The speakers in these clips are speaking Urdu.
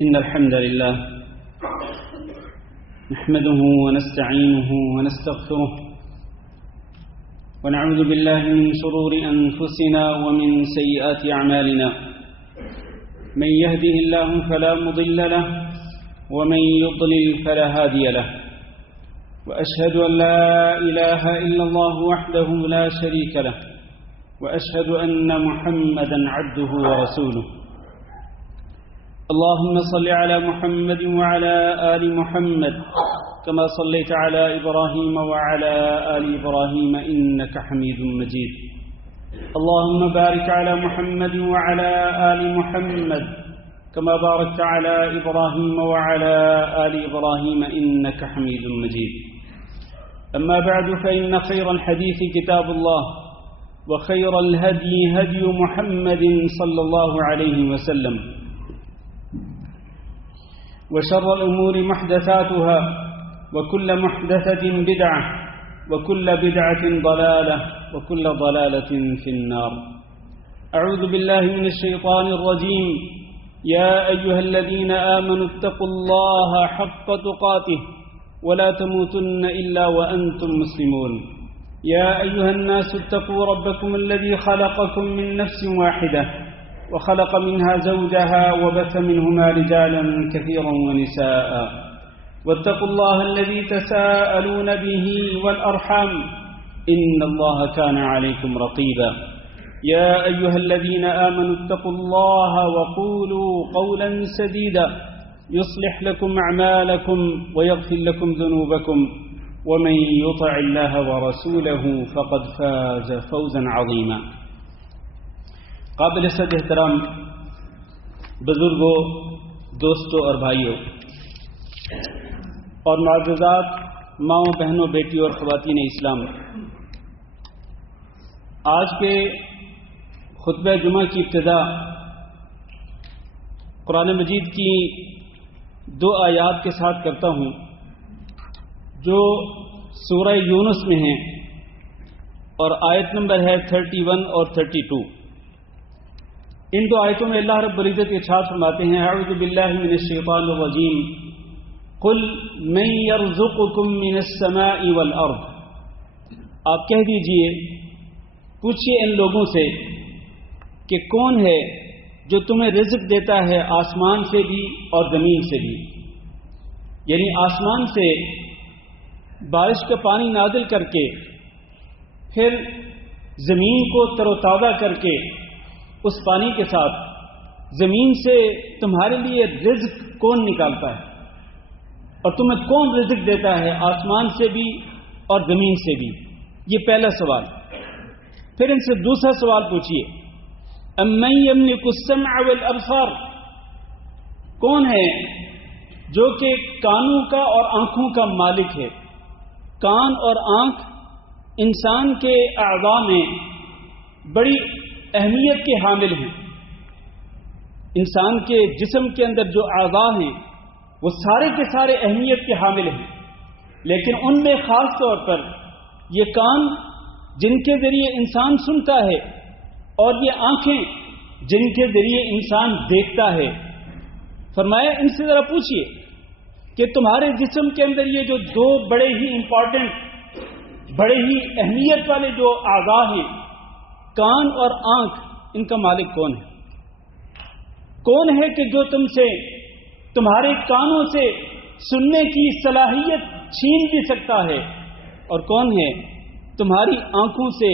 إن الحمد لله نحمده ونستعينه ونستغفره ونعوذ بالله من شرور أنفسنا ومن سيئات أعمالنا من يهده الله فلا مضل له ومن يضلل فلا هادي له وأشهد أن لا إله إلا الله وحده لا شريك له وأشهد أن محمدا عبده ورسوله اللهم صل على محمد وعلى آل محمد كما صليت على إبراهيم وعلى آل إبراهيم إنك حميد مجيد اللهم بارك على محمد وعلى آل محمد كما باركت على إبراهيم وعلى آل إبراهيم إنك حميد مجيد أما بعد فإن خير الحديث كتاب الله وخير الهدي هدي محمد صلى الله عليه وسلم وشر الأمور محدثاتها وكل محدثة بدعة وكل بدعة ضلالة وكل ضلالة في النار أعوذ بالله من الشيطان الرجيم يا أيها الذين آمنوا اتقوا الله حق تقاته ولا تموتن إلا وأنتم مسلمون يا أيها الناس اتقوا ربكم الذي خلقكم من نفس واحدة وخلق منها زوجها وبث منهما رجالا كثيرا ونساء واتقوا الله الذي تساءلون به والأرحام إن الله كان عليكم رقيبا يا أيها الذين آمنوا اتقوا الله وقولوا قولا سديدا يصلح لكم أعمالكم ويغفر لكم ذنوبكم ومن يطع الله ورسوله فقد فاز فوزا عظيما قابل صد احترام بزرگوں، دوستوں اور بھائیوں اور معززات ماؤں، بہنوں، بیٹیوں اور خواتین اسلام، آج کے خطبہ جمعہ کی ابتدا قرآن مجید کی 2 آیات کے ساتھ کرتا ہوں جو سورہ یونس میں ہیں اور آیت نمبر ہے 31 اور 32۔ ان 2 آیتوں میں اللہ رب العزت ارشاد فرماتے ہیں: اعوذ باللہ من الشیطان الرجیم قل من یرزقکم من السماء والارض، آپ کہہ دیجئے، پوچھئے ان لوگوں سے کہ کون ہے جو تمہیں رزق دیتا ہے آسمان سے بھی اور زمین سے بھی، یعنی آسمان سے بارش کا پانی نازل کر کے پھر زمین کو تر و تازہ کر کے اس پانی کے ساتھ زمین سے تمہارے لیے رزق کون نکالتا ہے، اور تمہیں کون رزق دیتا ہے آسمان سے بھی اور زمین سے بھی؟ یہ پہلا سوال۔ پھر ان سے دوسرا سوال پوچھئے: امن یملک السمع والابصار، کون ہے جو کہ کانوں کا اور آنکھوں کا مالک ہے؟ کان اور آنکھ انسان کے اعضاء میں بڑی اہمیت کے حامل ہیں۔ انسان کے جسم کے اندر جو اعضاء ہیں وہ سارے کے سارے اہمیت کے حامل ہیں، لیکن ان میں خاص طور پر یہ کان جن کے ذریعے انسان سنتا ہے اور یہ آنکھیں جن کے ذریعے انسان دیکھتا ہے۔ فرمایا ان سے ذرا پوچھئے کہ تمہارے جسم کے اندر یہ جو 2 بڑے ہی امپورٹنٹ، بڑے ہی اہمیت والے جو اعضاء ہیں، کان اور آنکھ، ان کا مالک کون ہے؟ کون ہے کہ جو تم سے تمہارے کانوں سے سننے کی صلاحیت چھین بھی سکتا ہے، اور کون ہے تمہاری آنکھوں سے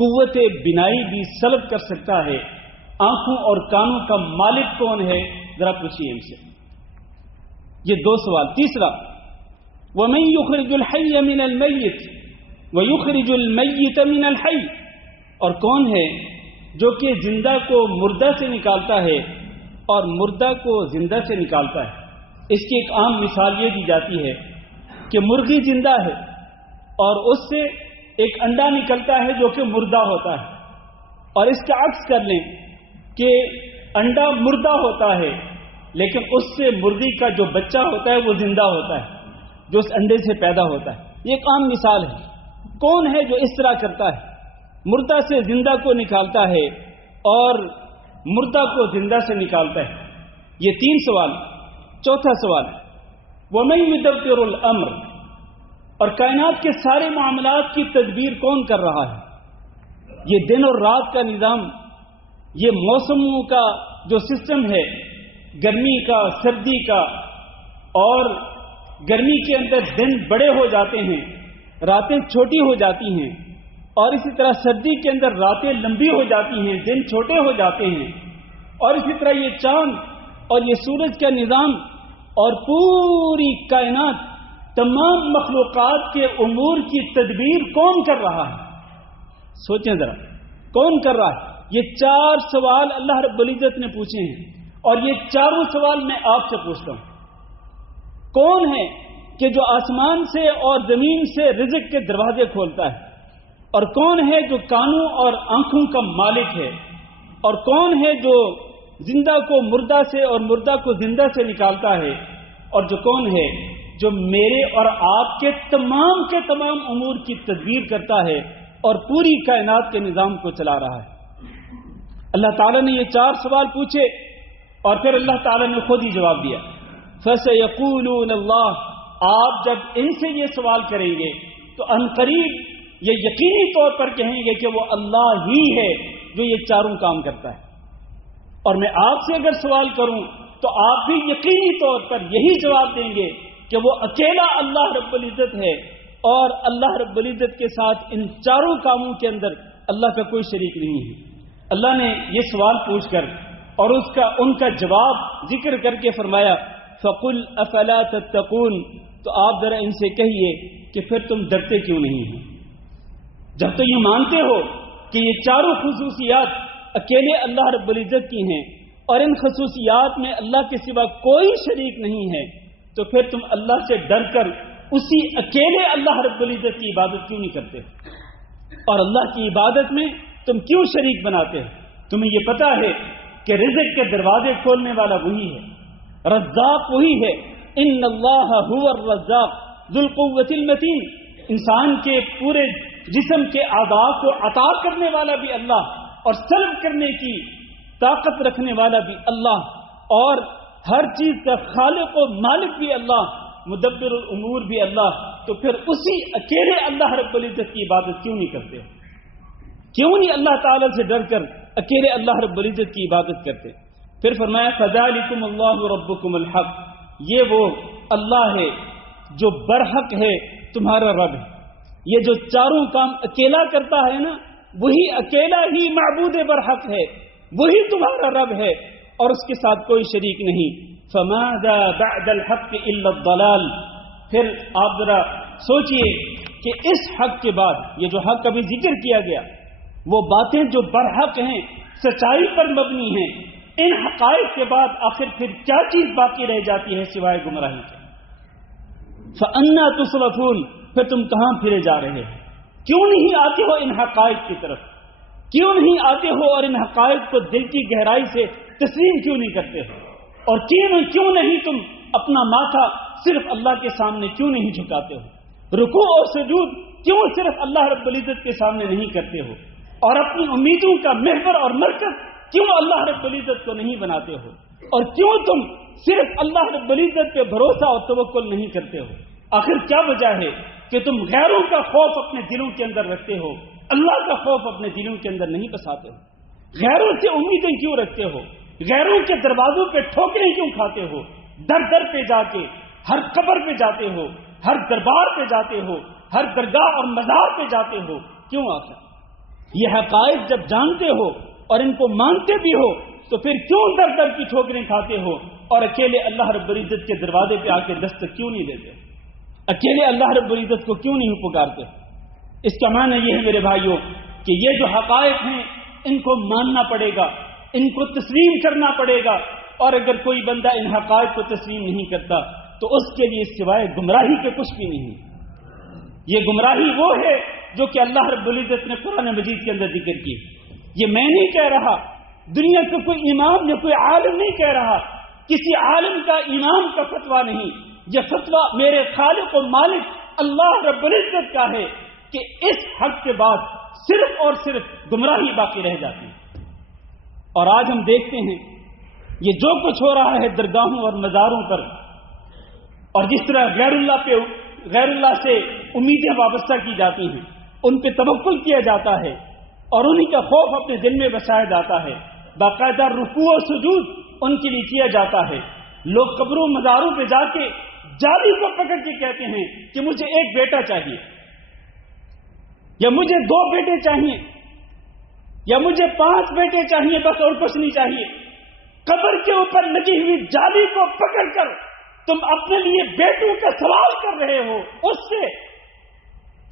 قوت بینائی بھی سلب کر سکتا ہے؟ آنکھوں اور کانوں کا مالک کون ہے؟ ذرا پوچھیے ان سے۔ یہ 2 سوال۔ تیسرا: وَمَن يُخْرِجُ الْحَيَّ مِنَ الْمَيِّتِ وَيُخْرِجُ الْمَيِّتَ مِنَ الْحَيِّ، اور کون ہے جو کہ زندہ کو مردہ سے نکالتا ہے اور مردہ کو زندہ سے نکالتا ہے؟ اس کی ایک عام مثال یہ دی جاتی ہے کہ مرغی زندہ ہے اور اس سے ایک انڈا نکلتا ہے جو کہ مردہ ہوتا ہے، اور اس کا عکس کر لیں کہ انڈا مردہ ہوتا ہے لیکن اس سے مرغی کا جو بچہ ہوتا ہے وہ زندہ ہوتا ہے، جو اس انڈے سے پیدا ہوتا ہے۔ یہ ایک عام مثال ہے۔ کون ہے جو اس طرح کرتا ہے؟ مردہ سے زندہ کو نکالتا ہے اور مردہ کو زندہ سے نکالتا ہے۔ یہ 3 سوال چوتھا سوال وَمَن يُدَبِّرُ الْأَمْرَ، اور کائنات کے سارے معاملات کی تدبیر کون کر رہا ہے؟ یہ دن اور رات کا نظام، یہ موسموں کا جو سسٹم ہے، گرمی کا، سردی کا، اور گرمی کے اندر دن بڑے ہو جاتے ہیں، راتیں چھوٹی ہو جاتی ہیں، اور اسی طرح سردی کے اندر راتیں لمبی ہو جاتی ہیں، دن چھوٹے ہو جاتے ہیں، اور اسی طرح یہ چاند اور یہ سورج کا نظام اور پوری کائنات، تمام مخلوقات کے امور کی تدبیر کون کر رہا ہے؟ سوچیں ذرا، کون کر رہا ہے؟ یہ 4 سوال اللہ رب العزت نے پوچھے ہیں، اور یہ چاروں سوال میں آپ سے پوچھتا ہوں۔ کون ہے کہ جو آسمان سے اور زمین سے رزق کے دروازے کھولتا ہے؟ اور کون ہے جو کانوں اور آنکھوں کا مالک ہے؟ اور کون ہے جو زندہ کو مردہ سے اور مردہ کو زندہ سے نکالتا ہے؟ اور جو کون ہے جو میرے اور آپ کے تمام امور کی تدبیر کرتا ہے اور پوری کائنات کے نظام کو چلا رہا ہے؟ اللہ تعالیٰ نے یہ 4 سوال پوچھے، اور پھر اللہ تعالیٰ نے خود ہی جواب دیا، فَسَيَقُولُونَ اللَّهُ۔ آپ جب ان سے یہ سوال کریں گے تو عنقریب یہ یقینی طور پر کہیں گے کہ وہ اللہ ہی ہے جو یہ چاروں کام کرتا ہے۔ اور میں آپ سے اگر سوال کروں تو آپ بھی یقینی طور پر یہی جواب دیں گے کہ وہ اکیلا اللہ رب العزت ہے، اور اللہ رب العزت کے ساتھ ان چاروں کاموں کے اندر اللہ کا کوئی شریک نہیں ہے۔ اللہ نے یہ سوال پوچھ کر اور ان کا جواب ذکر کر کے فرمایا فَقُلْ أَفَلَا تَتَّقُونَ، تو آپ ذرا ان سے کہیے کہ پھر تم ڈرتے کیوں نہیں ہیں؟ جب تو یہ مانتے ہو کہ یہ چاروں خصوصیات اکیلے اللہ رب العزت کی ہیں اور ان خصوصیات میں اللہ کے سوا کوئی شریک نہیں ہے، تو پھر تم اللہ سے ڈر کر اسی اکیلے اللہ رب العزت کی عبادت کیوں نہیں کرتے؟ اور اللہ کی عبادت میں تم کیوں شریک بناتے ہو؟ تمہیں یہ پتا ہے کہ رزق کے دروازے کھولنے والا وہی ہے، رزاق وہی ہے، ان اللہ هو الرزاق ذو القوة المتین، انسان کے پورے جسم کے اعضاء کو عطا کرنے والا بھی اللہ، اور سلب کرنے کی طاقت رکھنے والا بھی اللہ، اور ہر چیز کا خالق و مالک بھی اللہ، مدبر الامور بھی اللہ، تو پھر اسی اکیلے اللہ رب العزت کی عبادت کیوں نہیں کرتے؟ کیوں نہیں اللہ تعالیٰ سے ڈر کر اکیلے اللہ رب العزت کی عبادت کرتے؟ پھر فرمایا فَذَلِكُمُ اللَّهُ رَبُّكُمُ الْحَقُّ، یہ وہ اللہ ہے جو برحق ہے، تمہارا رب ہے۔ یہ جو چاروں کام اکیلا کرتا ہے نا، وہی اکیلا ہی معبود برحق ہے، وہی تمہارا رب ہے، اور اس کے ساتھ کوئی شریک نہیں۔ فَمَاذَا بَعْدَ الْحَقِّ إِلَّا الضَّلَالِ، پھر آپ ذرا سوچئے کہ اس حق کے بعد، یہ جو حق ابھی ذکر کیا گیا، وہ باتیں جو برحق ہیں، سچائی پر مبنی ہیں، ان حقائق کے بعد آخر پھر کیا چیز باقی رہ جاتی ہے سوائے گمراہی کے؟ فَأَنَّا تُصْرَفُونَ، پھر تم کہاں پھرے جا رہے ہو؟ کیوں نہیں آتے ہو ان حقائق کی طرف؟ کیوں نہیں آتے ہو اور ان حقائق کو دل کی گہرائی سے تسلیم کیوں نہیں کرتے ہو؟ اور کیوں نہیں تم اپنا ماتھا صرف اللہ کے سامنے کیوں نہیں جھکاتے ہو؟ رکوع اور سجود کیوں صرف اللہ رب العزت کے سامنے نہیں کرتے ہو؟ اور اپنی امیدوں کا محور اور مرکز کیوں اللہ رب العزت کو نہیں بناتے ہو؟ اور کیوں تم صرف اللہ رب العزت پہ بھروسہ اور توکل نہیں کرتے ہو؟ آخر کیا وجہ ہے کہ تم غیروں کا خوف اپنے دلوں کے اندر رکھتے ہو، اللہ کا خوف اپنے دلوں کے اندر نہیں بساتے ہو؟ غیروں سے امیدیں کیوں رکھتے ہو؟ غیروں کے دروازوں پہ ٹھوکریں کیوں کھاتے ہو؟ در در پہ جا کے، ہر قبر پہ جاتے ہو، ہر دربار پہ جاتے ہو، ہر درگاہ اور مزار پہ جاتے ہو، کیوں؟ آخر یہ حقائق جب جانتے ہو اور ان کو مانتے بھی ہو تو پھر کیوں در در کی ٹھوکریں کھاتے ہو اور اکیلے اللہ رب العزت کے دروازے پہ آ کے دستک کیوں نہیں دیتے؟ اکیلے اللہ رب العزت کو کیوں نہیں پکارتے؟ اس کا معنی یہ ہے میرے بھائیوں کہ یہ جو حقائق ہیں ان کو ماننا پڑے گا، ان کو تسلیم کرنا پڑے گا، اور اگر کوئی بندہ ان حقائق کو تسلیم نہیں کرتا تو اس کے لیے سوائے گمراہی کے کچھ بھی نہیں۔ یہ گمراہی وہ ہے جو کہ اللہ رب العزت نے قرآن مجید کے اندر ذکر کی۔ یہ میں نہیں کہہ رہا، دنیا کا کوئی امام یا کوئی عالم نہیں کہہ رہا، کسی عالم کا امام کا فتویٰ نہیں، یہ فتویٰ میرے خالق و مالک اللہ رب العزت کا ہے کہ اس حق کے بعد صرف اور صرف گمراہی باقی رہ جاتی ہے۔ اور آج ہم دیکھتے ہیں یہ جو کچھ ہو رہا ہے درگاہوں اور مزاروں پر، اور جس طرح غیر اللہ سے امیدیں وابستہ کی جاتی ہیں، ان پہ توکل کیا جاتا ہے اور انہی کا خوف اپنے دل میں بسایا جاتا ہے، باقاعدہ رکوع و سجود ان کے لیے کیا جاتا ہے۔ لوگ قبروں مزاروں پہ جا کے جالی کو پکڑ کے کہتے ہیں کہ مجھے ایک بیٹا چاہیے، یا مجھے 2 بیٹے چاہیے، یا مجھے 5 بیٹے چاہیے، بس اور کچھ نہیں چاہیے۔ قبر کے اوپر لگی ہوئی جالی کو پکڑ کر تم اپنے لیے بیٹوں کا سوال کر رہے ہو، اس سے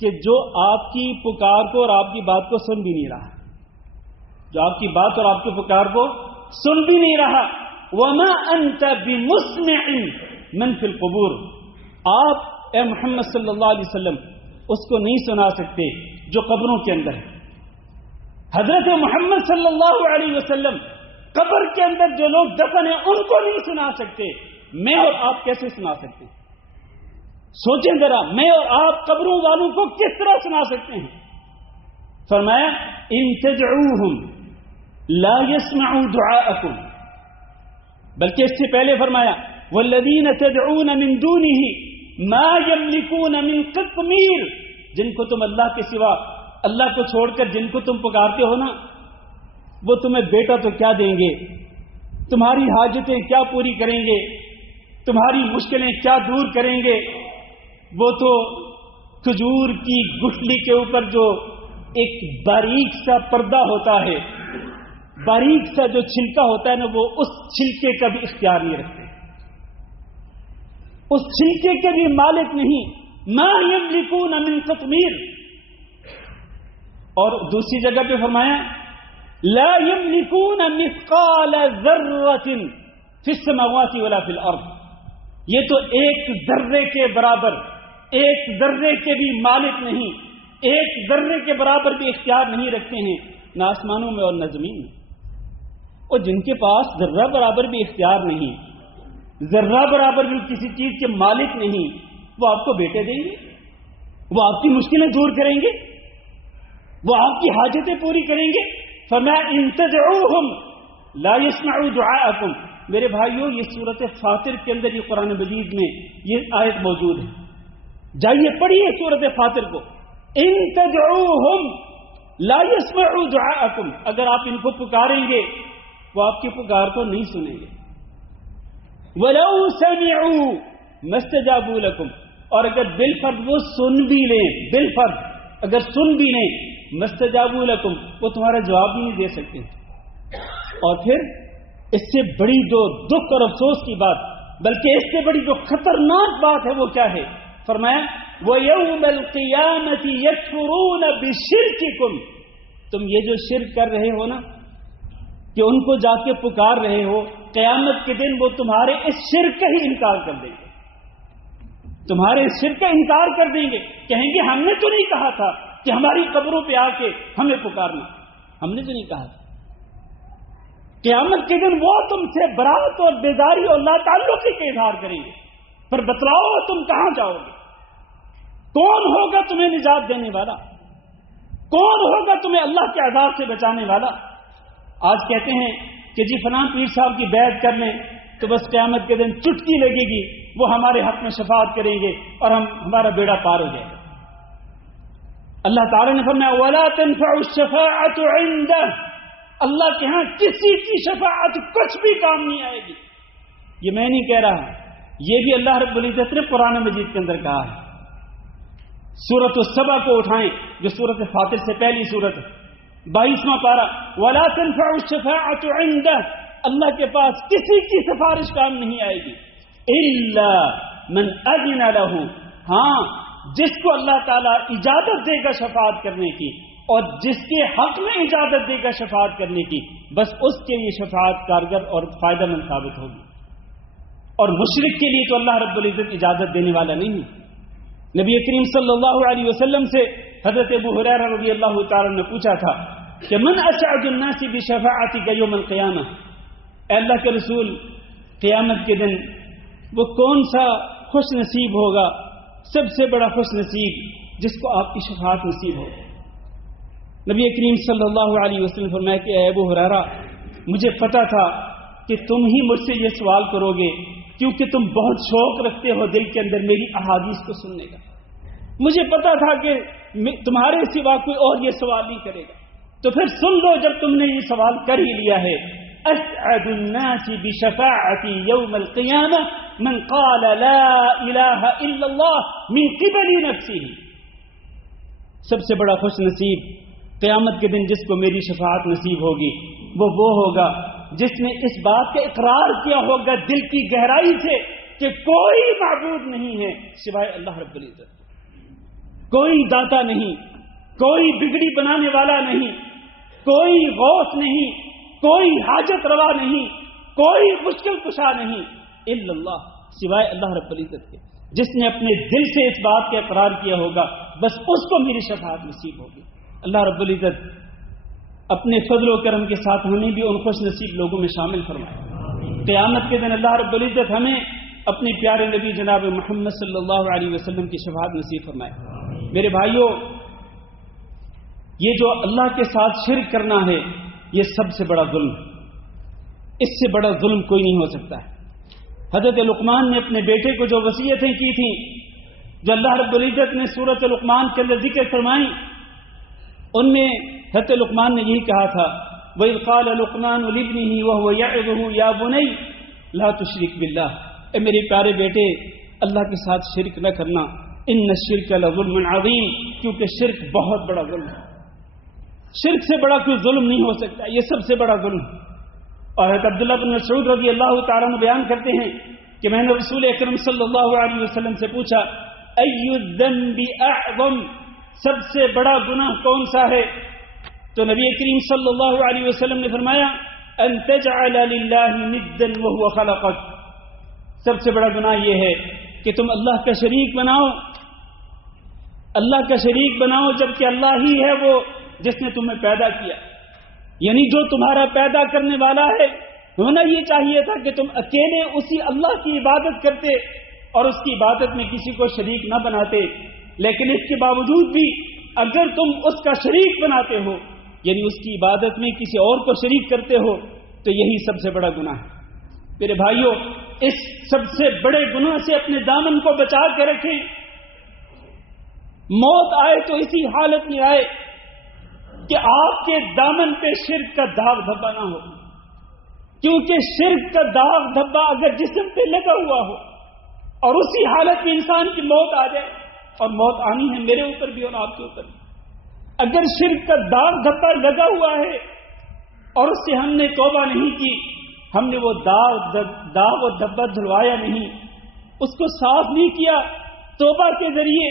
کہ جو آپ کی پکار کو اور آپ کی بات کو سن بھی نہیں رہا، جو آپ کی بات اور آپ کی پکار کو سن بھی نہیں رہا۔ وَمَا أَنْتَ بِمُسْمِعٍ مَنْ فِي الْقُبُورِ، آپ اے محمد صلی اللہ علیہ وسلم اس کو نہیں سنا سکتے جو قبروں کے اندر ہے۔ حضرت محمد صلی اللہ علیہ وسلم قبر کے اندر جو لوگ دفن ہیں ان کو نہیں سنا سکتے، میں اور آپ کیسے سنا سکتے ہیں؟ سوچیں ذرا، میں اور آپ قبروں والوں کو کس طرح سنا سکتے ہیں؟ فرمایا ان تدعوہم لا يسمعوا دعاءکم، بلکہ اس سے پہلے فرمایا والذین تدعون من دونہ ما یملکون من قطمیر، جن کو تم اللہ کے سوا، اللہ کو چھوڑ کر جن کو تم پکارتے ہو نا، وہ تمہیں بیٹا تو کیا دیں گے، تمہاری حاجتیں کیا پوری کریں گے، تمہاری مشکلیں کیا دور کریں گے، وہ تو کھجور کی گٹھلی کے اوپر جو ایک باریک سا پردہ ہوتا ہے، باریک سا جو چھلکا ہوتا ہے نا، وہ اس چھلکے کا بھی اختیار نہیں رکھتے، اس چھلکے کے بھی مالک نہیں۔ ما یملکون من قطمیر، اور دوسری جگہ پہ فرمایا لا یملکون مثقال ذرۃ فی السماوات ولا فی الارض، یہ تو ایک ذرے کے برابر، ایک ذرے کے بھی مالک نہیں، ایک ذرے کے برابر بھی اختیار نہیں رکھتے ہیں، نہ آسمانوں میں اور نہ زمین میں۔ اور جن کے پاس ذرہ برابر بھی اختیار نہیں، ذرہ برابر بھی کسی چیز کے مالک نہیں، وہ آپ کو بیٹے دیں گے، وہ آپ کی مشکلیں دور کریں گے، وہ آپ کی حاجتیں پوری کریں گے؟ فرمایا ان تدعوہم لا يسمعوا دعاءکم۔ میرے بھائیوں، یہ سورۃ فاطر کے اندر یہ قرآن مجید میں یہ آیت موجود ہے، جائیے پڑھیے سورۃ فاطر کو۔ ان تدعوہم لا يسمعوا دعاءکم، اگر آپ ان کو پکاریں گے وہ آپ کی پکار کو نہیں سنیں گے۔ وَلَوْ سَمِعُوا مَا اسْتَجَابُوا لَكُمْ، اور اگر بالفرض وہ سن بھی لیں، بالفرض اگر سن بھی لیں، مَا اسْتَجَابُوا لَكُمْ، وہ تمہارا جواب نہیں دے سکتے۔ اور پھر اس سے بڑی جو دکھ اور افسوس کی بات، بلکہ اس سے بڑی جو خطرناک بات ہے وہ کیا ہے؟ فرمایا وَيَوْمَ الْقِيَامَةِ يَكْفُرُونَ بِشِرْكِكُمْ، تم یہ جو شرک کر رہے ہو نا، کہ ان کو جا کے پکار رہے ہو، قیامت کے دن وہ تمہارے اس شرک کا ہی انکار کر دیں گے، تمہارے اس شرک کا انکار کر دیں گے، کہیں گے ہم نے تو نہیں کہا تھا کہ ہماری قبروں پہ آ کے ہمیں پکارنا، ہم نے تو نہیں کہا تھا۔ قیامت کے دن وہ تم سے برات اور بیزاری اور لا تعلقی کا اظہار کریں گے، پر بتلاؤ تم کہاں جاؤ گے؟ کون ہوگا تمہیں نجات دینے والا؟ کون ہوگا تمہیں اللہ کے عذاب سے بچانے والا؟ آج کہتے ہیں کہ جی فلاں پیر صاحب کی بیعت کر لیں تو بس قیامت کے دن چٹکی لگے گی، وہ ہمارے حق میں شفاعت کریں گے اور ہمارا بیڑا پار ہو جائے گا۔ اللہ تعالی نے فرمایا وَلَا تَنْفَعُ الشَّفَاعَةُ عِنْدَهُ، اللہ کے ہاں کسی کی شفاعت کچھ بھی کام نہیں آئے گی۔ یہ میں نہیں کہہ رہا، یہ بھی اللہ رب العزت نے قرآن مجید کے اندر کہا ہے۔ سورۃ السبا کو اٹھائیں جو سورۃ فاطر سے پہلی سورت ہے، 22واں پارہ، وَلَا تَنْفَعُ الشَّفَاعَةُ عِنْدَهُ، اللہ کے پاس کسی کی سفارش کام نہیں آئے گی، إِلَّا مَنْ أَذِنَ لَهُ، ہاں جس کو اللہ تعالیٰ اجازت دے گا شفاعت کرنے کی، اور جس کے حق میں اجازت دے گا شفاعت کرنے کی، بس اس کے لیے شفاعت کارگر اور فائدہ مند ثابت ہوگی، اور مشرک کے لیے تو اللہ رب العزت اجازت دینے والا نہیں ہے۔ نبی کریم صلی اللہ علیہ وسلم سے حضرت ابو ہریرہ رضی اللہ تعالی نے پوچھا تھا کہ من اسعد الناس بشفاعتک یوم القیامہ، اے اللہ کے رسول قیامت کے دن وہ کون سا خوش نصیب ہوگا، سب سے بڑا خوش نصیب جس کو آپ کی شفاعت نصیب ہو؟ نبی کریم صلی اللہ علیہ وسلم فرمایا کہ اے ابو ہریرہ مجھے پتا تھا کہ تم ہی مجھ سے یہ سوال کرو گے، کیونکہ تم بہت شوق رکھتے ہو دل کے اندر میری احادیث کو سننے کا۔ مجھے پتا تھا کہ تمہارے سوا کوئی اور یہ سوال نہیں کرے گا، تو پھر سن لو جب تم نے یہ سوال کر ہی لیا ہے۔ اسعد الناس بشفاعتی یوم القیامہ من قال لا الہ الا اللہ من قبل نفسہ، سب سے بڑا خوش نصیب قیامت کے دن جس کو میری شفاعت نصیب ہوگی وہ ہوگا جس نے اس بات کا اقرار کیا ہوگا دل کی گہرائی سے کہ کوئی معبود نہیں ہے سوائے اللہ رب العزت، کوئی داتا نہیں، کوئی بگڑی بنانے والا نہیں، کوئی غوث نہیں، کوئی حاجت روا نہیں، کوئی مشکل کشا نہیں، الا اللہ، سوائے اللہ رب العزت کے۔ جس نے اپنے دل سے اس بات کا اقرار کیا ہوگا بس اس کو میری شفاعت نصیب ہوگی۔ اللہ رب العزت اپنے فضل و کرم کے ساتھ ہمیں بھی ان خوش نصیب لوگوں میں شامل فرمائے۔ قیامت کے دن اللہ رب العزت ہمیں اپنے پیارے نبی جناب محمد صلی اللہ علیہ وسلم کی شفاعت نصیب فرمائے۔ میرے بھائیوں، یہ جو اللہ کے ساتھ شرک کرنا ہے یہ سب سے بڑا ظلم ہے، اس سے بڑا ظلم کوئی نہیں ہو سکتا ہے۔ حضرت لقمان نے اپنے بیٹے کو جو وصیتیں کی تھیں، جو اللہ رب العزت نے سورۃ لقمان کے اندر ذکر فرمائی، ان میں حضرت لقمان نے یہی کہا تھا وَإِذْ قَالَ لُقْمَانُ لِابْنِهِ وَهُوَ يَعِظُهُ يَا بُنَيَّ لَا تُشْرِكْ بِاللَّهِ، اے میرے پیارے بیٹے اللہ کے ساتھ شرک نہ کرنا، ان الشرک لظلم عظیم، کیونکہ شرک بہت بڑا ظلم ہے، شرک سے بڑا کوئی ظلم نہیں ہو سکتا، یہ سب سے بڑا ظلم ہے۔ اور حضرت عبداللہ بن مسعود رضی اللہ تعالیٰ عنہ بیان کرتے ہیں کہ میں نے رسول اکرم صلی اللہ علیہ وسلم سے پوچھا ای الذنب اعظم، سب سے بڑا گناہ کون سا ہے؟ تو نبی کریم صلی اللہ علیہ وسلم نے فرمایا ان تجعل للہ ندا وهو خلقک، سب سے بڑا گناہ یہ ہے کہ تم اللہ کا شریک بناؤ، اللہ کا شریک بناؤ جبکہ اللہ ہی ہے وہ جس نے تمہیں پیدا کیا، یعنی جو تمہارا پیدا کرنے والا ہے ہونا یہ چاہیے تھا کہ تم اکیلے اسی اللہ کی عبادت کرتے اور اس کی عبادت میں کسی کو شریک نہ بناتے، لیکن اس کے باوجود بھی اگر تم اس کا شریک بناتے ہو، یعنی اس کی عبادت میں کسی اور کو شریک کرتے ہو، تو یہی سب سے بڑا گناہ ہے۔ میرے بھائیوں، اس سب سے بڑے گناہ سے اپنے دامن کو بچا کے رکھیں۔ موت آئے تو اسی حالت میں آئے کہ آپ کے دامن پہ شرک کا داغ دھبا نہ ہو، کیونکہ شرک کا داغ دھبا اگر جسم پہ لگا ہوا ہو اور اسی حالت میں انسان کی موت آ جائے، اور موت آنی ہے میرے اوپر بھی اور آپ کے اوپر بھی، اگر شرک کا داغ دھبا لگا ہوا ہے اور اس سے ہم نے توبہ نہیں کی، ہم نے وہ داغ و دھبا دھلوایا نہیں، اس کو صاف نہیں کیا توبہ کے ذریعے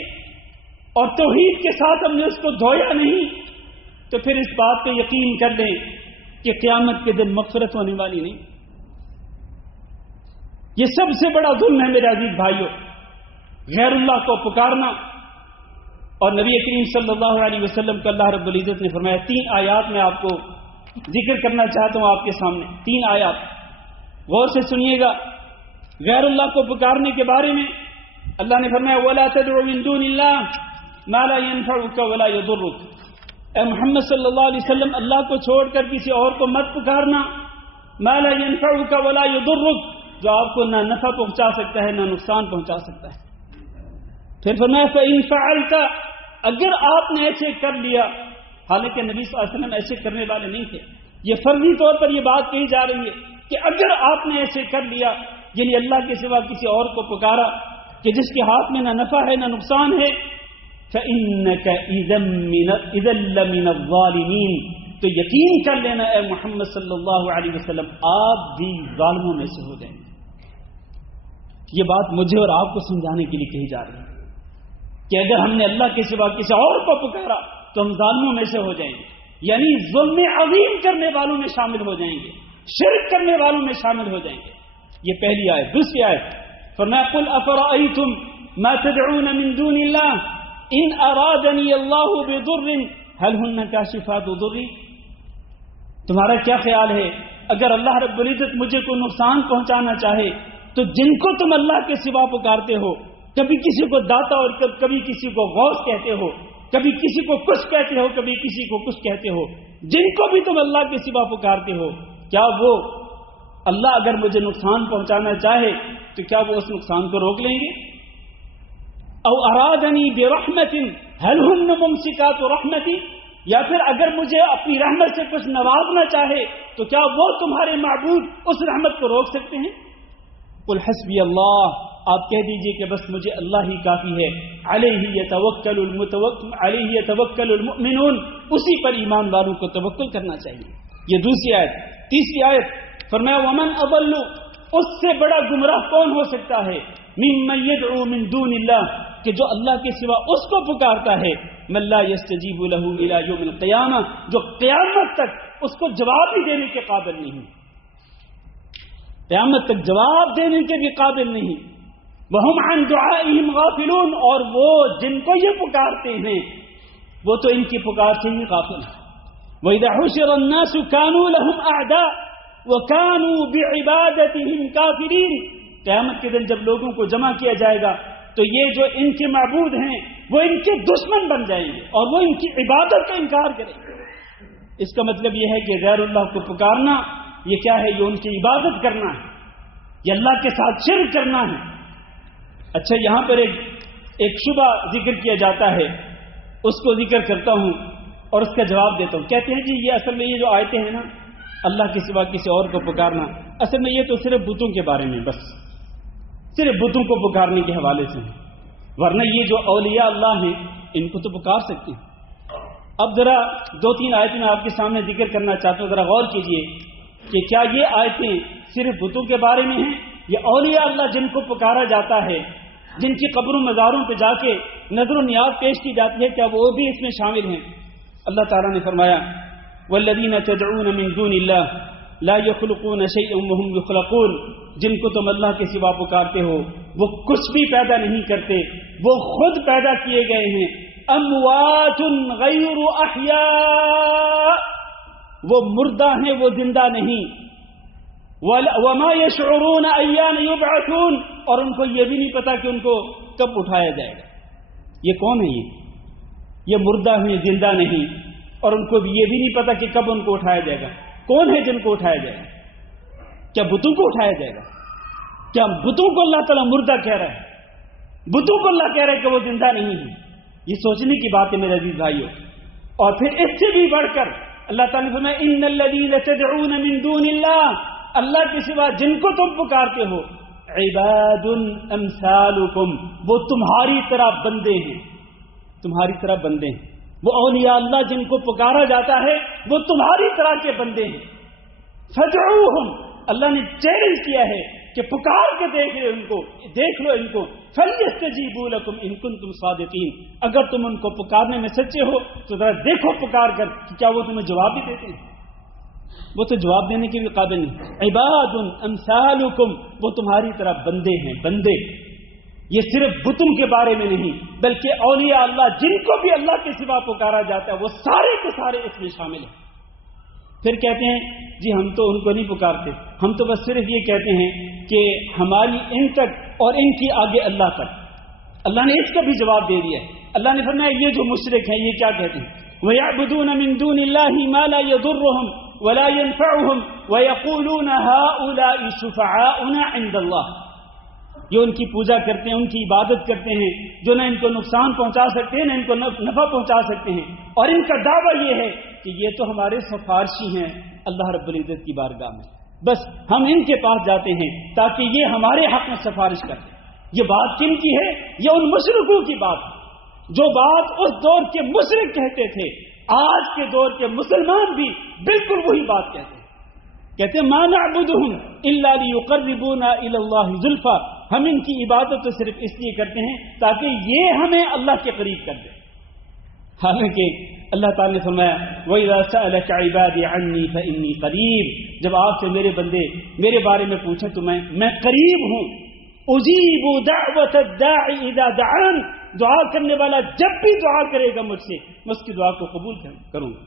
اور توحید کے ساتھ ہم نے اس کو دھویا نہیں، تو پھر اس بات پہ یقین کر لیں کہ قیامت کے دن مغفرت ہونے والی نہیں۔ یہ سب سے بڑا ظلم ہے میرے عزیز بھائیوں، غیر اللہ کو پکارنا۔ اور نبی کریم صلی اللہ علیہ وسلم کو اللہ رب العزت نے فرمایا، 3 آیات میں آپ کو ذکر کرنا چاہتا ہوں آپ کے سامنے، 3 آیات غور سے سنیے گا۔ غیر اللہ کو پکارنے کے بارے میں اللہ نے فرمایا وَلَا تَدْعُ مِن دُونِ اللَّهِ مَا لَا يَنفَعُكَ وَلَا يَضُرُّكَ، اے محمد صلی اللہ علیہ وسلم اللہ کو چھوڑ کر کسی اور کو مت پکارنا، مَا لَا يَنفَعُكَ وَلَا يَضُرُّكَ، جو آپ کو نہ نفع پہنچا سکتا ہے نہ نقصان پہنچا سکتا ہے۔ پھر فرمایا فَإِن فَعَلْتَ، اگر آپ نے ایسے کر لیا، حالانکہ نبی صلی اللہ علیہ وسلم ایسے کرنے والے نہیں تھے، یہ فرضی طور پر یہ بات کہی جا رہی ہے کہ اگر آپ نے ایسے کر لیا، یعنی اللہ کے سوا کسی اور کو پکارا کہ جس کے ہاتھ میں نہ نفع ہے نہ نقصان ہے، فَإِنَّكَ إِذًا لَّمِنَ الظَّالِمِينَ، تو یقین کر لینا اے محمد صلی اللہ علیہ وسلم آپ بھی ظالموں میں سے ہو جائیں گے۔ یہ بات مجھے اور آپ کو سمجھانے کے لیے کہی جا رہی ہے کہ اگر ہم نے اللہ کے سوا کسی اور کو پکارا تو ہم ظالموں میں سے ہو جائیں گے، یعنی ظلم عظیم کرنے والوں میں شامل ہو جائیں گے، شرک کرنے والوں میں شامل ہو جائیں گے۔ یہ پہلی آیت۔ دوسری آیت فرمایا قل افرأیتم ما تدعون من دون اللہ ان ارادنی اللہ بضر هل هن کاشفات ضری، تمہارا کیا خیال ہے اگر اللہ رب العزت مجھے کوئی نقصان پہنچانا چاہے تو جن کو تم اللہ کے سوا پکارتے ہو، کبھی کسی کو داتا اور کبھی کسی کو غوث کہتے ہو، کبھی کسی کو کچھ کہتے ہو کبھی کسی کو کچھ کہتے ہو، جن کو بھی تم اللہ کے سوا پکارتے ہو، کیا وہ اللہ اگر مجھے نقصان پہنچانا چاہے تو کیا وہ اس نقصان کو روک لیں گے؟ او ارادنی برحمت هل هن ممسکات رحمتی، یا پھر اگر مجھے اپنی رحمت سے کچھ نوازنا چاہے تو کیا وہ تمہارے معبود اس رحمت کو روک سکتے ہیں؟ قل حسبی اللہ، آپ کہہ دیجئے کہ بس مجھے اللہ ہی کافی ہے. علیہ یتوکل المؤمنون، اسی پر ایمان والوں کو توکل کرنا چاہیے. یہ دوسری آیت. تیسری آیت فرمایا ومن اضل، اس سے بڑا گمراہ کون ہو سکتا ہے؟ ممن یدعو من دون اللہ، کہ جو اللہ کے سوا اس کو پکارتا ہے. من لا یستجیب له الی یوم القیامہ، جو قیامت تک اس کو جواب بھی دینے کے قابل نہیں، قیامت تک جواب دینے کے بھی قابل نہیں. وہم عن دعائہم غافلون، اور وہ جن کو یہ پکارتے ہیں وہ تو ان کی پکار سے ہی غافل ہیں. وَإِذَا حُشِرَ النَّاسُ كَانُوا لَهُمْ أَعْدَاءَ وَكَانُوا بِعِبَادَتِهِمْ كَافِرِينَ. قیامت کے دن جب لوگوں کو جمع کیا جائے گا تو یہ جو ان کے معبود ہیں وہ ان کے دشمن بن جائیں گے اور وہ ان کی عبادت کا انکار کریں گے. اس کا مطلب یہ ہے کہ غیر اللہ کو پکارنا یہ کیا ہے؟ یہ ان کی عبادت کرنا ہے، یہ اللہ کے ساتھ شرک کرنا ہے. اچھا، یہاں پر ایک شبہ ذکر کیا جاتا ہے، اس کو ذکر کرتا ہوں اور اس کا جواب دیتا ہوں. کہتے ہیں جی یہ اصل میں یہ جو آیتیں ہیں نا، اللہ کے سوا کسی اور کو پکارنا، اصل میں یہ تو صرف بتوں کے بارے میں، بس صرف بتوں کو پکارنے کے حوالے سے ہیں، ورنہ یہ جو اولیاء اللہ ہیں ان کو تو پکار سکتے ہیں. اب ذرا دو تین آیتیں میں آپ کے سامنے ذکر کرنا چاہتا ہوں، ذرا غور کیجئے کہ کیا یہ آیتیں صرف بتوں کے بارے میں ہیں یا اولیاء اللہ جن کو پکارا جاتا ہے، جن کی قبروں مزاروں پہ جا کے نظر و نیاز پیش کی جاتی ہے، کیا وہ بھی اس میں شامل ہیں؟ اللہ تعالیٰ نے فرمایا والذین تدعون من دون اللہ لا يخلقون شيئا وهم يخلقون، جن کو تم اللہ کے سوا پکارتے ہو وہ کچھ بھی پیدا نہیں کرتے، وہ خود پیدا کیے گئے ہیں. اموات غیر احیاء، وہ مردہ ہیں، وہ زندہ نہیں. وما يشعرون ایان یبعثون، اور ان کو یہ بھی نہیں پتا کہ ان کو کب اٹھایا جائے گا. یہ کون ہے؟ یہ مردہ ہیں، زندہ نہیں، اور ان کو یہ بھی نہیں پتا کہ کب ان کو اٹھایا جائے گا. کون ہے جن کو اٹھایا جائے گا؟ کیا بتوں کو اٹھایا جائے گا؟ کیا بتوں کو اللہ تعالیٰ مردہ کہہ رہا ہے؟ بتوں کو اللہ کہہ رہا ہے کہ وہ زندہ نہیں ہے؟ یہ سوچنے کی بات ہے میرے عزیز بھائیو. اور پھر اس سے بھی بڑھ کر اللہ تعالیٰ نے فرمایا ان الذین تدعون من دون اللہ، اللہ کے سوا جن کو تم پکارتے ہو عباد امثالکم، وہ تمہاری طرح بندے ہیں، تمہاری طرح بندے ہیں. وہ اولیاء اللہ جن کو پکارا جاتا ہے وہ تمہاری طرح کے بندے ہیں. فدعوہم، اللہ نے چیلنج کیا ہے کہ پکار کے دیکھ لو ان کو. فلیستجیبوا لکم ان کنتم صادقین، اگر تم ان کو پکارنے میں سچے ہو تو ذرا دیکھو پکار کر کہ کیا وہ تمہیں جواب بھی دیتے ہیں. وہ تو جواب دینے کے بھی قابل نہیں. عباد امثالکم، وہ تمہاری طرح بندے ہیں، بندے. یہ صرف بتوں کے بارے میں نہیں بلکہ اولیاء اللہ جن کو بھی اللہ کے سوا پکارا جاتا ہے وہ سارے کے سارے اس میں شامل ہیں. پھر کہتے ہیں جی ہم تو ان کو نہیں پکارتے، ہم تو بس صرف یہ کہتے ہیں کہ ہماری ان تک اور ان کی آگے اللہ تک. اللہ نے اس کا بھی جواب دے دیا ہے. اللہ نے فرمایا یہ جو مشرک ہیں یہ کیا کہتے ہیں؟ وَيَعْبُدُونَ مِن دُونِ اللَّهِ مَا لَا يَضُرُّهُمْ وَلَا يَنفَعُهُمْ وَيَقُولُونَ هَؤُلَاءِ شُفَعَاؤُنَا عِندَ اللَّهِ، جو ان کی پوجا کرتے ہیں، ان کی عبادت کرتے ہیں، جو نہ ان کو نقصان پہنچا سکتے ہیں نہ ان کو نفع پہنچا سکتے ہیں، اور ان کا دعویٰ یہ ہے کہ یہ تو ہمارے سفارشی ہیں اللہ رب العزت کی بارگاہ میں، بس ہم ان کے پاس جاتے ہیں تاکہ یہ ہمارے حق میں سفارش کریں. یہ بات کن کی ہے؟ یہ ان مشرکوں کی بات ہے، جو بات اس دور کے مشرک کہتے تھے. آج کے دور کے مسلمان بھی بالکل وہی بات کہتے ہیں. کہتے ہیں ما نعبدہم الا لیقربونا الی اللہ زلفی، ہم ان کی عبادت تو صرف اس لیے کرتے ہیں تاکہ یہ ہمیں اللہ کے قریب کر دے. حالانکہ اللہ تعالی نے فرمایا وَإِذَا سَأَلَكَ عِبَادِي عَنِّي فَإِنِّي قَرِيبٌ، جب آپ سے میرے بندے میرے بارے میں پوچھیں تو میں قریب ہوں. اجیب دعوت الداعی اذا دعان، دعا کرنے والا جب بھی دعا کرے گا مجھ سے میں اس کی دعا کو قبول کروں گا.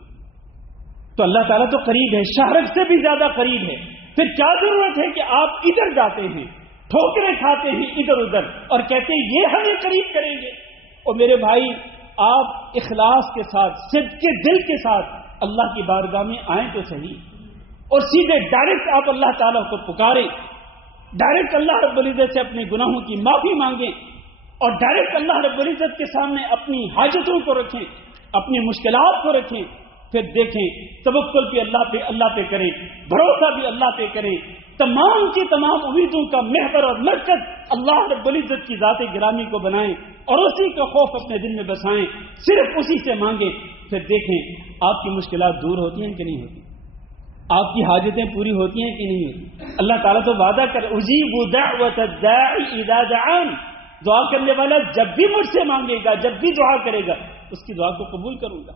تو اللہ تعالیٰ تو قریب ہے، شہرت سے بھی زیادہ قریب ہے. پھر کیا ضرورت ہے کہ آپ ادھر جاتے ہیں، ٹھوکریں کھاتے ہیں ادھر ادھر اور کہتے ہیں یہ ہمیں قریب کریں گے. اور میرے بھائی آپ اخلاص کے ساتھ، صدق کے دل کے ساتھ اللہ کی بارگاہ میں آئیں تو صحیح. اور سیدھے ڈائریکٹ آپ اللہ تعالیٰ کو پکاریں، ڈائریکٹ اللہ رب العزت سے اپنے گناہوں کی معافی مانگیں، اور ڈائریکٹ اللہ رب العزت کے سامنے اپنی حاجتوں کو رکھیں، اپنی مشکلات کو رکھیں. پھر دیکھیں توکل بھی اللہ پہ کریں، بھروسہ بھی اللہ پہ کریں، تمام کی تمام امیدوں کا محور اور مرکز اللہ رب العزت کی ذات گرامی کو بنائیں اور اسی کا خوف اپنے دل میں بسائیں، صرف اسی سے مانگیں. پھر دیکھیں آپ کی مشکلات دور ہوتی ہیں کہ نہیں ہوتی، آپ کی حاجتیں پوری ہوتی ہیں کہ نہیں ہوتی. اللہ تعالیٰ تو وعدہ کر اجیب دعوت الداعی اذا دعان، دعا کرنے والا جب بھی مجھ سے مانگے گا، جب بھی دعا کرے گا، اس کی دعا کو قبول کروں گا.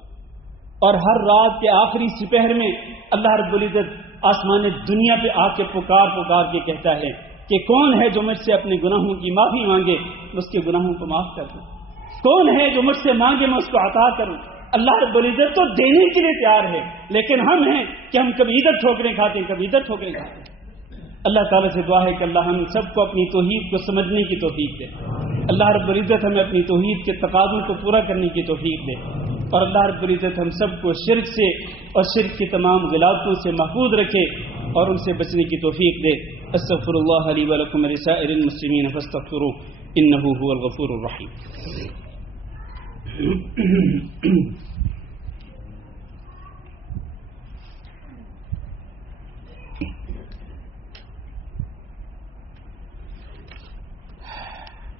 اور ہر رات کے آخری سپہر میں اللہ رب العزت آسمان دنیا پہ آ کے پکار کے کہتا ہے کہ کون ہے جو مجھ سے اپنے گناہوں کی معافی مانگے، میں اس کے گناہوں کو معاف کر دوں. کون ہے جو مجھ سے مانگے، میں اس کو عطا کروں. اللہ رب العزت تو دینے کے لیے تیار ہے، لیکن ہم ہیں کہ ہم کبھی ادھر ٹھوکریں کھاتے ہیں، کبھی ادھر ٹھوکریں کھاتے ہیں. اللہ تعالیٰ سے دعا ہے کہ اللہ ہم سب کو اپنی توحید کو سمجھنے کی توفیق دے. اللہ رب العزت ہمیں اپنی توحید کے تقاضوں کو پورا کرنے کی توفیق دے، اور اللہ رب العزت ہم سب کو شرک سے اور شرک کی تمام غلاظتوں سے محفوظ رکھے اور ان سے بچنے کی توفیق دے. استغفر اللہ لی ولکم ولسائر المسلمین فاستغفروہ انہ هو الغفور الرحیم.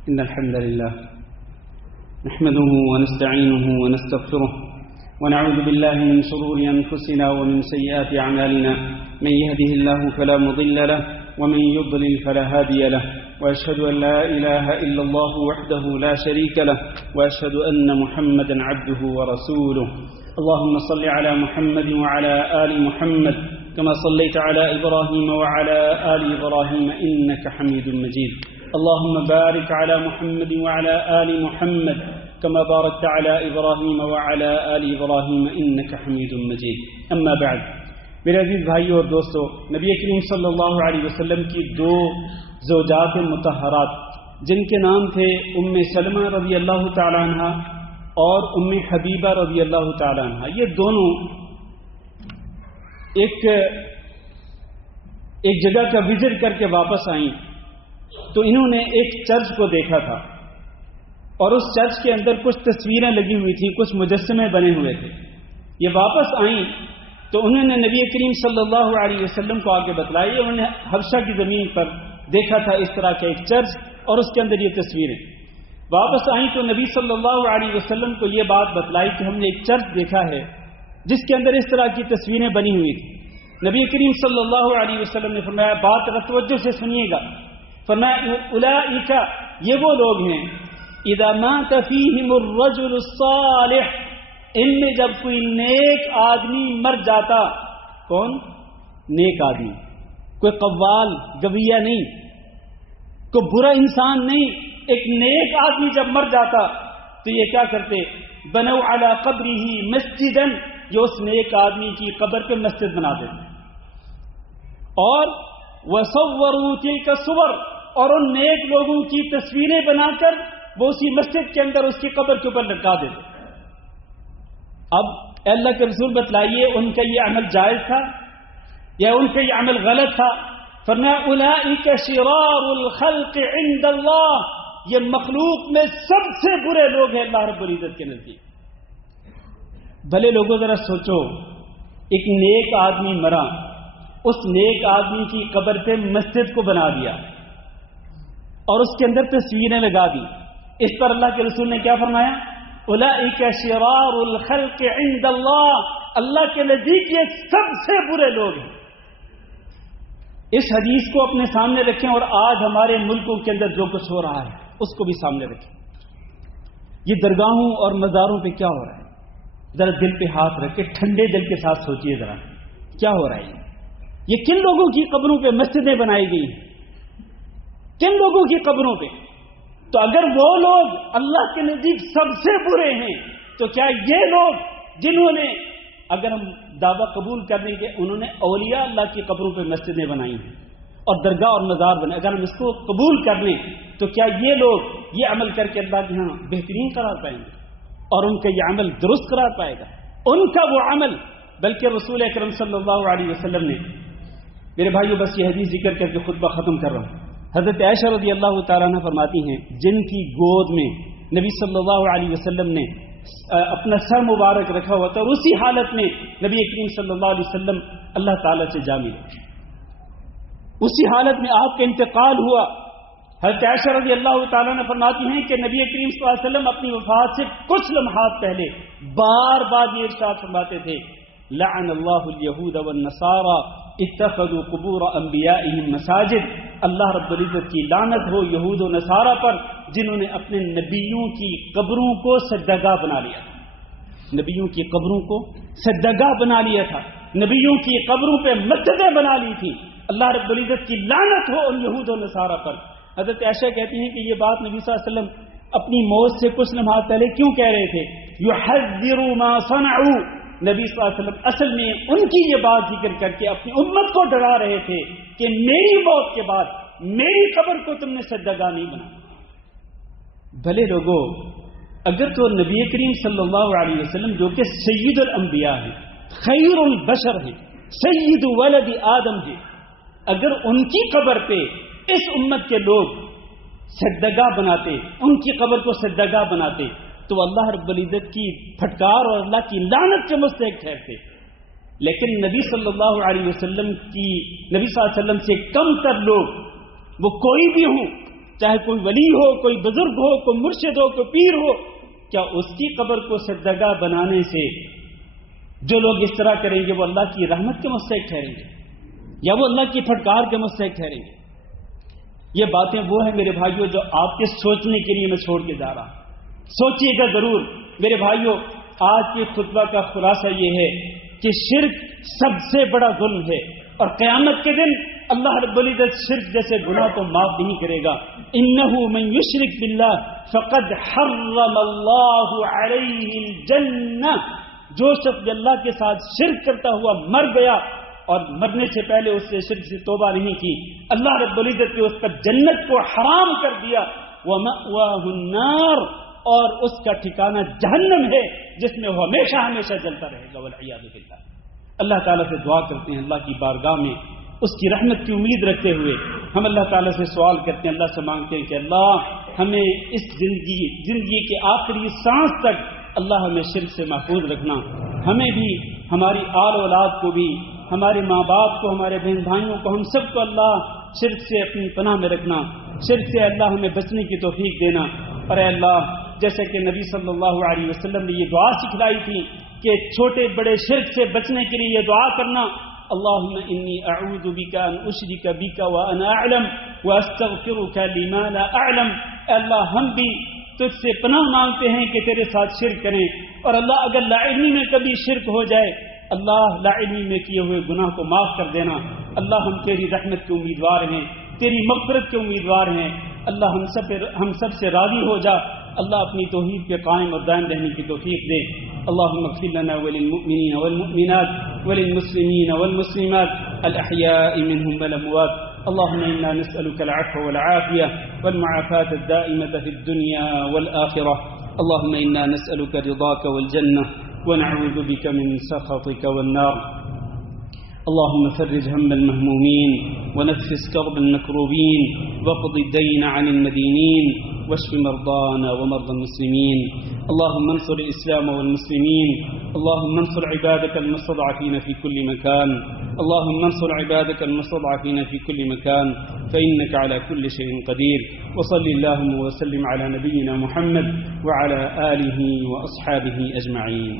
ان الحمد لله نحمده ونستعينه ونستغفره ونعوذ بالله من شرور أنفسنا ومن سيئات أعمالنا، من يهده الله فلا مضل له ومن يضلل فلا هادي له، وأشهد أن لا إله إلا الله وحده لا شريك له، وأشهد أن محمدا عبده ورسوله. اللهم صل على محمد وعلى آل محمد كما صليت على إبراهيم وعلى آل إبراهيم إنك حميد مجيد. اللهم بارك على محمد وعلى آل محمد كما باركت على إبراهيم وعلى آل إبراهيم إنك حميد مجيد. أما بعد، میرے عزیز بھائیو اور دوستو، نبی کریم صلی اللہ علیہ وسلم کی دو زوجات مطہرات جن کے نام تھے ام سلمہ رضی اللہ تعالی عنہ اور ام حبیبہ رضی اللہ تعالی عنہ، یہ دونوں ایک جگہ کا وزٹ کر کے واپس آئیں تو انہوں نے ایک چرچ کو دیکھا تھا، اور اس چرچ کے اندر کچھ تصویریں لگی ہوئی تھیں، کچھ مجسمے بنے ہوئے تھے. یہ واپس آئیں تو انہوں نے نبی کریم صلی اللہ علیہ وسلم کو آگے بتلائی. انہوں نے حبشہ کی زمین پر دیکھا تھا اس طرح کا ایک چرچ اور اس کے اندر یہ تصویریں. واپس آئیں تو نبی صلی اللہ علیہ وسلم کو یہ بات بتلائی کہ ہم نے ایک چرچ دیکھا ہے جس کے اندر اس طرح کی تصویریں بنی ہوئی تھیں. نبی کریم صلی اللہ علیہ وسلم نے فرمایا، بات توجہ سے سنیے گا، فرمایا اولئک، یہ وہ لوگ ہیں، اذا مات فیہم الرجل الصالح، ان میں جب کوئی نیک آدمی مر جاتا. کون؟ نیک آدمی، کوئی قوال گویہ نہیں، کوئی برا انسان نہیں. ایک نیک آدمی جب مر جاتا تو یہ کیا کرتے؟ بنوا علی قبرہ مسجدا، جو اس نیک آدمی کی قبر پہ مسجد بنا دیتے، اور وصوروا تلک الصور، اور ان نیک لوگوں کی تصویریں بنا کر وہ اسی مسجد کے اندر اس کی قبر کے اوپر لٹکا دیتے. اب اللہ کے رسول بتلائیے ان کا یہ عمل جائز تھا یا ان کا یہ عمل غلط تھا؟ فرمایا اولئک شرار الخلق عند اللہ، یہ مخلوق میں سب سے برے لوگ ہیں اللہ رب العزت کے نزدیک. بھلے لوگوں ذرا سوچو، ایک نیک آدمی مرا، اس نیک آدمی کی قبر پہ مسجد کو بنا دیا اور اس کے اندر تصویریں لگا دی. اس پر اللہ کے رسول نے کیا فرمایا؟ اولئک شرار الخلق عند اللہ، اللہ کے نزدیک یہ سب سے برے لوگ ہیں. اس حدیث کو اپنے سامنے رکھیں اور آج ہمارے ملکوں کے اندر جو کچھ ہو رہا ہے اس کو بھی سامنے رکھیں. یہ درگاہوں اور مزاروں پہ کیا ہو رہا ہے؟ ذرا دل پہ ہاتھ رکھ کے ٹھنڈے دل کے ساتھ سوچئے ذرا کیا ہو رہا ہے. یہ کن لوگوں کی قبروں پہ مسجدیں بنائی گئی ہیں؟ کن لوگوں کی قبروں پہ؟ تو اگر وہ لوگ اللہ کے نزدیک سب سے برے ہیں تو کیا یہ لوگ جنہوں نے، اگر ہم دعویٰ قبول کرنے کے، انہوں نے اولیاء اللہ کی قبروں پہ مسجدیں بنائی ہیں اور درگاہ اور مزار بنے، اگر ہم اس کو قبول کر لیں تو کیا یہ لوگ یہ عمل کر کے اللہ کے ہاں بہترین قرار پائیں گے اور ان کا یہ عمل درست قرار پائے گا؟ ان کا وہ عمل، بلکہ رسول اکرم صلی اللہ علیہ وسلم نے میرے بھائیو بس یہ حدیث ذکر کر کے خطبہ ختم کر رہا ہوں. حضرت عائشہ رضی اللہ تعالیٰ عنہ فرماتی ہیں جن کی گود میں نبی صلی اللہ علیہ وسلم نے اپنا سر مبارک رکھا ہوا تھا اور اسی حالت میں نبی کریم صلی اللہ علیہ وسلم اللہ تعالیٰ سے جا ملے, اسی حالت میں آپ کا انتقال ہوا. حضرت عائشہ رضی اللہ تعالیٰ نے فرماتی ہیں کہ نبی کریم صلی اللہ علیہ وسلم اپنی وفات سے کچھ لمحات پہلے بار بار یہ ارشاد فرماتے تھے لعن اللہ الیہود والنصارى اتخذوا قبور انبیائهم مساجد. اللہ رب العزت کی لعنت ہو یہود و نصارہ پر جنہوں نے اپنے نبیوں کی قبروں کو سجدگاہ بنا لیا تھا, نبیوں کی قبروں کو سجدگاہ بنا لیا تھا, نبیوں کی قبروں پہ مسجدیں بنا لی تھی. اللہ رب العزت کی لعنت ہو ان یہود و نصارہ پر. حضرت عائشہ کہتی ہیں کہ یہ بات نبی صلی اللہ علیہ وسلم اپنی موت سے کچھ لمحات پہلے کیوں کہہ رہے تھے؟ یحذروا ما صنعوا. نبی صلی اللہ علیہ وسلم اصل میں ان کی یہ بات ذکر کر کے اپنی امت کو ڈرا رہے تھے کہ میری موت کے بعد میری قبر کو تم نے سجدگاہ نہیں بنا. بھلے لوگوں, اگر تو نبی کریم صلی اللہ علیہ وسلم جو کہ سید الانبیاء ہیں, خیر البشر ہیں, سید ولد آدم ہیں, اگر ان کی قبر پہ اس امت کے لوگ سجدگاہ بناتے, ان کی قبر کو سجدگاہ بناتے, تو اللہ رب العزت کی پھٹکار اور اللہ کی لعنت کے مستحق ٹھہرتے. لیکن نبی صلی اللہ علیہ وسلم سے کم تر لوگ, وہ کوئی بھی ہوں, چاہے کوئی ولی ہو, کوئی بزرگ ہو, کوئی مرشد ہو, کوئی پیر ہو, کیا اس کی قبر کو سجدگاہ بنانے سے جو لوگ اس طرح کریں گے وہ اللہ کی رحمت کے مستحق ٹھہریں گے یا وہ اللہ کی پھٹکار کے مستحق ٹھہریں گے؟ یہ باتیں وہ ہیں میرے بھائیوں جو آپ کے سوچنے کے لیے میں چھوڑ کے جا رہا ہوں. سوچئے گا ضرور میرے بھائیوں. آج کے خطبہ کا خلاصہ یہ ہے کہ شرک سب سے بڑا ظلم ہے اور قیامت کے دن اللہ رب العزت شرک جیسے گناہ کو معاف نہیں کرے گا. انہ من یشرک باللہ فقد حرم اللہ علیہ الجنہ. جو شخص اللہ کے ساتھ شرک کرتا ہوا مر گیا اور مرنے سے پہلے اس سے شرک سے توبہ نہیں کی, اللہ رب العزت نے اس پر جنت کو حرام کر دیا. وَمَأْوَاهُ النَّارُ, اور اس کا ٹھکانہ جہنم ہے جس میں وہ ہمیشہ ہمیشہ جلتا رہے گا والعیاذ باللہ. اللہ تعالیٰ سے دعا کرتے ہیں, اللہ کی بارگاہ میں اس کی رحمت کی امید رکھتے ہوئے ہم اللہ تعالیٰ سے سوال کرتے ہیں, اللہ سے مانگتے ہیں کہ اللہ ہمیں اس زندگی کے آخری سانس تک اللہ ہمیں شرک سے محفوظ رکھنا, ہمیں بھی, ہماری آل اولاد کو بھی, ہمارے ماں باپ کو, ہمارے بہن بھائیوں کو, ہم سب کو اللہ شرک سے اپنی پناہ میں رکھنا, شرک سے اللہ ہمیں بچنے کی توفیق دینا. اور اے اللہ جیسے کہ نبی صلی اللہ علیہ وسلم نے یہ دعا سکھلائی تھی کہ چھوٹے بڑے شرک سے بچنے کے لیے یہ دعا کرنا, اللہم انی اعوذ بک ان اشرک بک وانا اعلم واستغفرک لما لا اعلم. اے اللہ ہم بھی تجھ سے پناہ مانگتے ہیں کہ تیرے ساتھ شرک کریں, اور اللہ اگر لا علمی میں کبھی شرک ہو جائے, اللہ لا علمی میں کیے ہوئے گناہ کو معاف کر دینا. اللہ ہم تیری رحمت کے امیدوار ہیں, تیری مغفرت کے امیدوار ہیں. اللہ ہم سب سے راضی ہو جا. اللہ اپنی توحید پہ قائم اور دائم رہنے کی توفیق دے. اللهم اغفر لنا وللمؤمنين والمؤمنات وللمسلمين والمسلمات الأحياء منهم والأموات. اللهم إنا نسألك العفو والعافية والمعافاة الدائمة في الدنيا والآخرة. اللهم إنا نسألك رضاك والجنة ونعوذ بك من سخطك والنار. اللهم فرج هم المهمومين ونفس كرب المكروبين واقض الدين عن المدينين واشف مرضانا ومرضى المسلمين. اللهم انصر الإسلام والمسلمين. اللهم انصر عبادك المستضعفين في كل مكان. اللهم انصر عبادك المستضعفين في كل مكان فإنك على كل شيء قدير. وصل اللهم وسلم على نبينا محمد وعلى آله وأصحابه أجمعين.